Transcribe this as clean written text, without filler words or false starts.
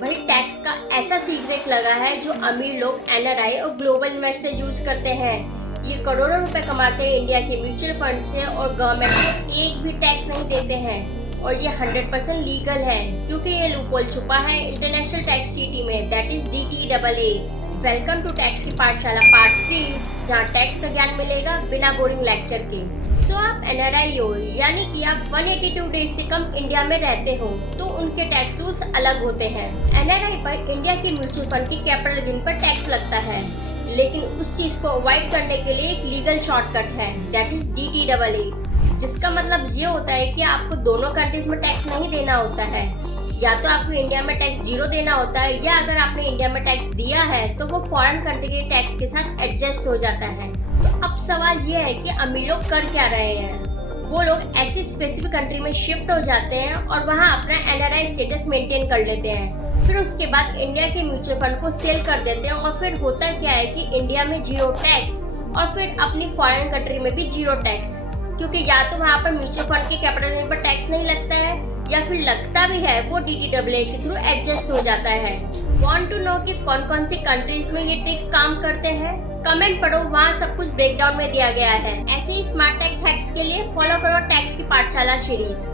वही टैक्स का ऐसा सीक्रेट लगा है जो अमीर लोग, एनआरआई और ग्लोबल इन्वेस्टर यूज करते हैं। ये करोड़ों रुपए कमाते हैं इंडिया के म्यूचुअल फंड से और गवर्नमेंट को एक भी टैक्स नहीं देते हैं। और ये 100% लीगल है क्योंकि ये लूपहोल छुपा है इंटरनेशनल टैक्स ट्रीटी में, that is DTAA। Welcome to tax की पाठशाला पार्ट 3, जहाँ टैक्स का ज्ञान मिलेगा बिना बोरिंग लेक्चर के। सो आप एनआरआई हो, यानी कि आप 182 डेज से कम इंडिया में रहते हो, तो उनके टैक्स रूल्स अलग होते हैं। एनआरआई पर इंडिया के म्यूचुअल फंड की कैपिटल गेन पर टैक्स लगता है, लेकिन उस चीज को अवॉइड करने के लिए एक लीगल शॉर्टकट है, दैट इज DTAA, जिसका मतलब ये होता है कि आपको दोनों कंट्रीज में टैक्स नहीं देना होता है। या तो आपको इंडिया में टैक्स 0 देना होता है, या अगर आपने इंडिया में टैक्स दिया है तो वो फॉरेन कंट्री के टैक्स के साथ एडजस्ट हो जाता है। तो अब सवाल ये है कि अमीर लोग कर क्या रहे हैं। वो लोग ऐसी स्पेसिफिक कंट्री में शिफ्ट हो जाते हैं और वहाँ अपना एनआरआई स्टेटस मेंटेन कर लेते हैं। फिर उसके बाद इंडिया के म्यूचुअल फंड को सेल कर देते हैं और फिर होता क्या है कि इंडिया में 0 टैक्स और फिर अपनी फॉरेन कंट्री में भी 0 टैक्स, क्योंकि या तो वहाँ पर म्यूचुअल फंड के कैपिटल गेन पर टैक्स नहीं लगता है, या फिर लगता भी है वो DTAA के थ्रू एडजस्ट हो जाता है। वांट टू नो कि कौन कौन सी कंट्रीज में ये ट्रिक काम करते हैं? कमेंट पढ़ो, वहाँ सब कुछ ब्रेकडाउन में दिया गया है। ऐसे ही स्मार्ट टैक्स हैक्स के लिए फॉलो करो टैक्स की पाठशाला सीरीज।